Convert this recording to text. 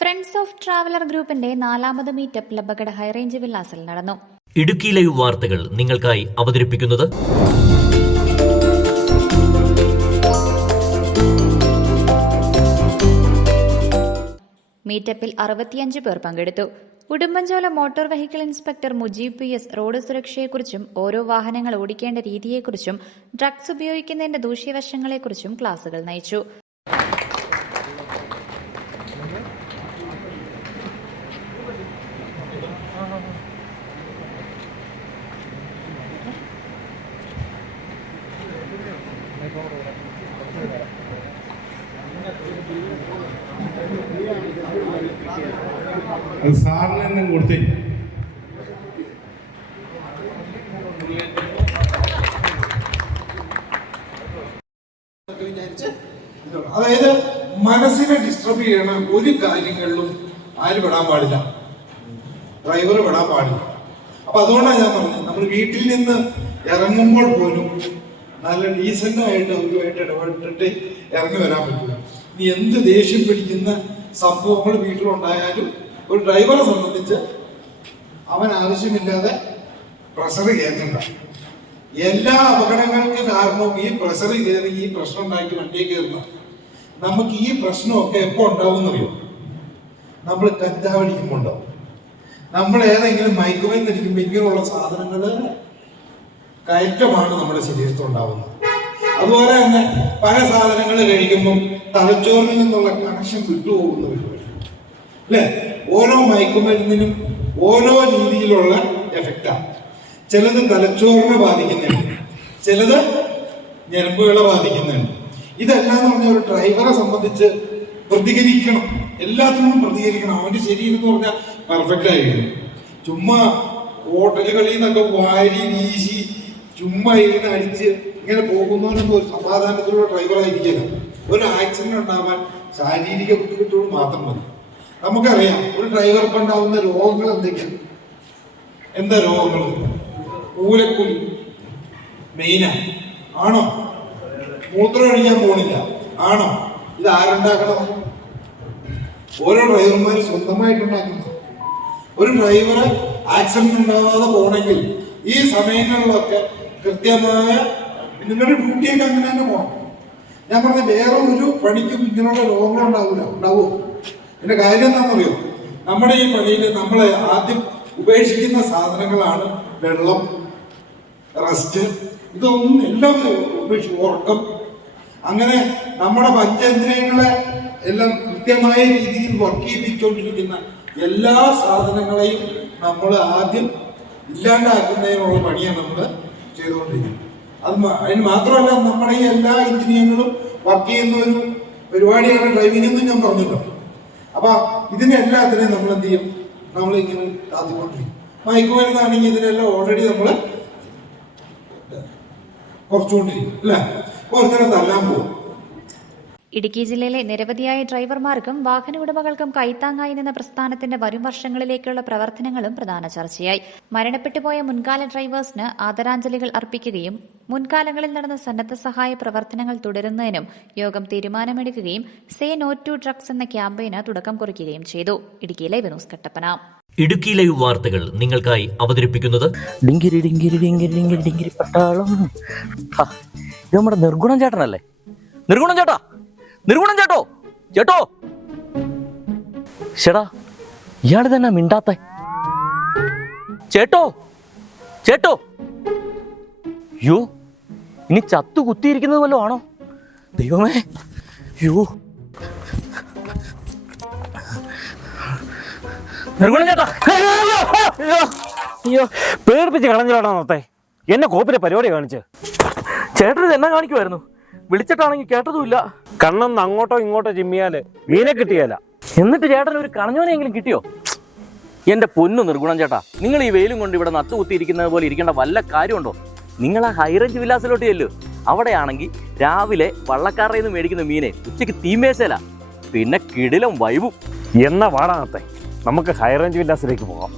Friends of traveller ഗ്രൂപ്പിന്റെ 4ാമത് meetup ലബഗഡ high range വില്ലാസിൽ നടന്നു. Idukki live വാർത്തകൾ നിങ്ങൾക്കായി അവതരിപ്പിക്കുന്നത് മീറ്റപ്പിൽ 65 പേർ പങ്കെടുത്തു. Udumbanchola motor vehicle inspector Mujeeb PS road സുരക്ഷയെക്കുറിച്ചും ഓരോ വാഹനങ്ങൾ ഓടിക്കേണ്ട രീതിയെക്കുറിച്ചും ഡ്രഗ്സ് ഉപയോഗിക്കുന്നതിന്റെ ദൂഷ്യവശങ്ങളെക്കുറിച്ചും ക്ലാസുകൾ നയിച്ചു. സാറിന് തന്നെ കൊടുത്തേ. അതായത് മനസ്സിനെ ഡിസ്റ്റർബ് ചെയ്യണ ഒരു കാര്യങ്ങളിലും ആര് പെടാൻ പാടില്ല, ഡ്രൈവർ പെടാൻ പാടില്ല. അപ്പൊ അതുകൊണ്ടാണ് ഞാൻ പറഞ്ഞത്, നമ്മൾ വീട്ടിൽ നിന്ന് ഇറങ്ങുമ്പോൾ പോലും നല്ല ഡീസൻ്റായിട്ട് അവരുമായിട്ട് ഇടപെട്ടിട്ട് ഇറങ്ങി വരാൻ പറ്റില്ല. ഇനി എന്ത് ദേഷ്യം പിടിക്കുന്ന സംഭവങ്ങൾ വീട്ടിലുണ്ടായാലും ഒരു ഡ്രൈവറെ സംബന്ധിച്ച് അവൻ ആവശ്യമില്ലാതെ പ്രഷർ കയറ്റണ്ട. എല്ലാ അപകടങ്ങൾക്ക് കാരണവും ഈ പ്രഷർ കയറി ഈ പ്രശ്നം ഉണ്ടാക്കി വണ്ടിയെ കയറുന്ന. നമുക്ക് ഈ പ്രശ്നമൊക്കെ എപ്പോൾ ഉണ്ടാവും എന്നറിയോ? നമ്മൾ കഞ്ചാവടിക്കുമ്പോൾ ഉണ്ടാവും. നമ്മൾ ഏതെങ്കിലും മയക്കുമരുന്ന് അടിക്കുമ്പോൾ ഇങ്ങനെയുള്ള സാധനങ്ങൾ കയറ്റമാണ് നമ്മുടെ ശരീരത്തിൽ ഉണ്ടാവുന്നത്. അതുപോലെ തന്നെ പല സാധനങ്ങൾ കഴിക്കുമ്പം തലച്ചോറിൽ നിന്നുള്ള കണക്ഷൻ വിട്ടുപോകുന്ന പരിപാടി അല്ലേ? ഓരോ മയക്കുമരുന്നിനും ഓരോ രീതിയിലുള്ള എഫക്റ്റാണ്. ചിലത് തലച്ചോറിനെ ബാധിക്കുന്നുണ്ട്, ചിലത് ഞരമ്പുകളെ ബാധിക്കുന്നുണ്ട്. ഇതെല്ലാം എന്ന് പറഞ്ഞാൽ ഒരു ഡ്രൈവറെ സംബന്ധിച്ച് പ്രതികരിക്കണം, എല്ലാത്തിനും പ്രതികരിക്കണം. അവന്റെ ശരീരം എന്ന് പറഞ്ഞാൽ പെർഫെക്റ്റ് ആയിരിക്കും. ചുമ്മാ ഹോട്ടലുകളിൽ നിന്നൊക്കെ വാരി വീശി ചുമ്മാ ഇരുന്ന് അടിച്ച് ഇങ്ങനെ പോകുന്നവനൊന്നും ഒരു സമാധാനത്തിലുള്ള ഡ്രൈവറായിരിക്കില്ല. ഒരു ആക്സിഡന്റ് ഉണ്ടാവാൻ ശാരീരിക ബുദ്ധിമുട്ടുകൾ മാത്രം മതി. നമുക്കറിയാം ഒരു ഡ്രൈവർക്ക് ഉണ്ടാവുന്ന രോഗങ്ങൾ എന്തൊക്കെയാണ്. എന്താ രോഗങ്ങൾ? മൂലക്കുഴി മെയിനാണ്. ആണോ? മൂത്രം ഒഴിക്കാൻ പോണില്ല ആണോ? ഇത് ആരുണ്ടാക്കണം? ഓരോ ഡ്രൈവർമാർ സ്വന്തമായിട്ടുണ്ടാക്കുന്നത്. ഒരു ഡ്രൈവർ ആക്സിഡന്റ് ഉണ്ടാവാതെ പോകണമെങ്കിൽ ഈ സമയങ്ങളിലൊക്കെ കൃത്യമായ നിങ്ങളുടെ ഡ്യൂട്ടിയൊക്കെ അങ്ങനെ തന്നെ പോകണം. ഞാൻ പറഞ്ഞ വേറെ ഒരു പണിക്കും ഇങ്ങനെയുള്ള രോഗങ്ങൾ ഉണ്ടാവുമോ? എന്റെ കാര്യം എന്താണെന്നറിയോ? നമ്മുടെ ഈ പണിയിൽ നമ്മൾ ആദ്യം ഉപേക്ഷിക്കുന്ന സാധനങ്ങളാണ് വെള്ളം, റെസ്റ്റ്, ഇതൊന്നും എല്ലാം ഉപേക്ഷിച്ച് ഉറക്കം. അങ്ങനെ നമ്മുടെ പഞ്ചേന്ദ്രിയങ്ങളെ എല്ലാം കൃത്യമായ രീതിയിൽ വർക്ക് ചെയ്യിപ്പിച്ചുകൊണ്ടിരിക്കുന്ന എല്ലാ സാധനങ്ങളെയും നമ്മൾ ആദ്യം ഇല്ലാണ്ടാക്കുന്നതിനുള്ള പണിയാണ് നമ്മൾ ചെയ്തുകൊണ്ടിരിക്കുന്നത്. അതിന് മാത്രമല്ല, നമ്മുടെ ഈ എല്ലാ ഇന്ദ്രിയങ്ങളും വർക്ക് ചെയ്യുന്ന ഒരു പരിപാടിയാണ് ഡ്രൈവിംഗ് എന്ന് ഞാൻ പറഞ്ഞല്ലോ. അപ്പൊ ഇതിനെല്ലാത്തിനെയും നമ്മൾ എന്ത് ചെയ്യും? നമ്മളിങ്ങനെ കാത്തിക്കൊണ്ടിരിക്കും. മയക്കുമരുന്നാണെങ്കിൽ ഇതിനെല്ലാം ഓൾറെഡി നമ്മൾ കുറച്ചുകൊണ്ടിരിക്കും അല്ലേ? ഒരുത്തനെ തല്ലാൻ പോകും. ഇടുക്കി ജില്ലയിലെ നിരവധിയായ ഡ്രൈവർമാർക്കും വാഹന ഉടമകൾക്കും കൈത്താങ്ങായി നിന്ന പ്രസ്ഥാനത്തിന്റെ വരും വർഷങ്ങളിലേക്കുള്ള പ്രവർത്തനങ്ങളും പ്രധാന ചർച്ചയായി. മരണപ്പെട്ടുപോയ മുൻകാല ഡ്രൈവേഴ്സിന് ആദരാഞ്ജലികൾ അർപ്പിക്കുകയും മുൻകാലങ്ങളിൽ നടന്ന സന്നദ്ധ സഹായ പ്രവർത്തനങ്ങൾ തുടരുന്നതിനും യോഗം തീരുമാനമെടുക്കുകയും സേ നോ ടു ഡ്രഗ്സ് എന്ന ക്യാമ്പയിന് തുടക്കം കുറിക്കുകയും ചെയ്തു. Idukki live news Kattappana. Idukki live വാർത്തകൾ നിങ്ങൾക്കായി അവതരിപ്പിക്കുന്നത് നമ്മുടെ നിർഗുണം ചേട്ടനല്ലേ? നിർഗുണം ചേട്ടാ, നിർഗുണം ചേട്ടോ, ചേട്ടോ ചേട്ടാ, ഇയാള് തന്നെ മിണ്ടാത്ത ചേട്ടോ, ചേട്ടോ. യോ, ഇനി ചത്തു കുത്തിയിരിക്കുന്നത് വല്ലതും ആണോ? ദൈവമേ, യോ. നിർഗുണം ചേട്ടാ, അയ്യോ, പേടിപ്പിച്ച് കളഞ്ഞിലാണോ നോത്തെ? എന്നെ കോപ്പിലെ പരിപാടി കാണിച്ച് ചേട്ടന് എന്നെ കാണിക്കുമായിരുന്നു. വിളിച്ചിട്ടാണെങ്കിൽ കേട്ടതുമില്ല. കണ്ണെന്ന് അങ്ങോട്ടോ ഇങ്ങോട്ടോ ചിമ്മിയാല് മീനെ കിട്ടിയല്ല. എന്നിട്ട് ചേട്ടൻ ഒരു കണഞ്ഞോനെങ്കിലും കിട്ടിയോ? എന്റെ പൊന്നു നിർഗുണം ചേട്ടാ, നിങ്ങൾ ഈ വെയിലും കൊണ്ട് ഇവിടെ നട്ടുകുത്തിയിരിക്കുന്നത് പോലെ ഇരിക്കേണ്ട വല്ല കാര്യമുണ്ടോ? നിങ്ങൾ ആ ഹൈറേഞ്ച് വില്ലാസിലോട്ട് ചെല്ലു. അവിടെയാണെങ്കിൽ രാവിലെ വള്ളക്കാരുടെ നിന്ന് മേടിക്കുന്ന മീനെ ഉച്ചയ്ക്ക് തീമേശല, പിന്നെ കിടിലം വൈബും. എന്നാ വാടാനത്തെ നമുക്ക് ഹൈറേഞ്ച് വില്ലാസിലേക്ക് പോകാം.